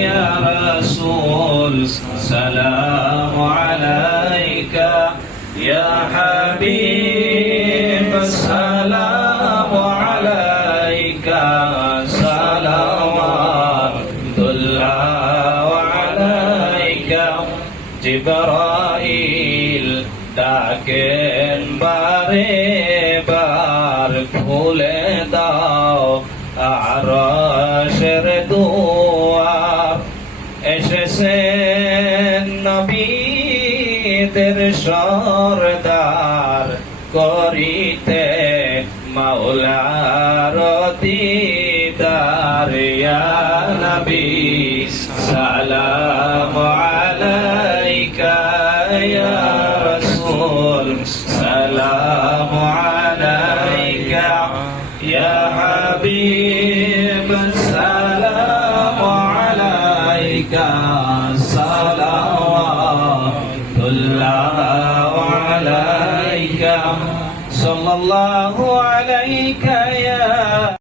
يا رسول سلام عليك يا حبيب السلام عليك صلوات الله عليك জিবরাইল ডাকেন বারে বার খুলে দাও আরশের দুয়ার এসেছেন নবীদের সরদার করিতে মাওলার দিদার ইয়া নবী সালাম আলাইকা ইয়া রাসূল সালাম আলাইকা ইয়া হাবিব সালাম আলাইকা সালাওয়াতুল্লাহ আলাইকা সাল্লাল্লাহু আলাইকা ইয়া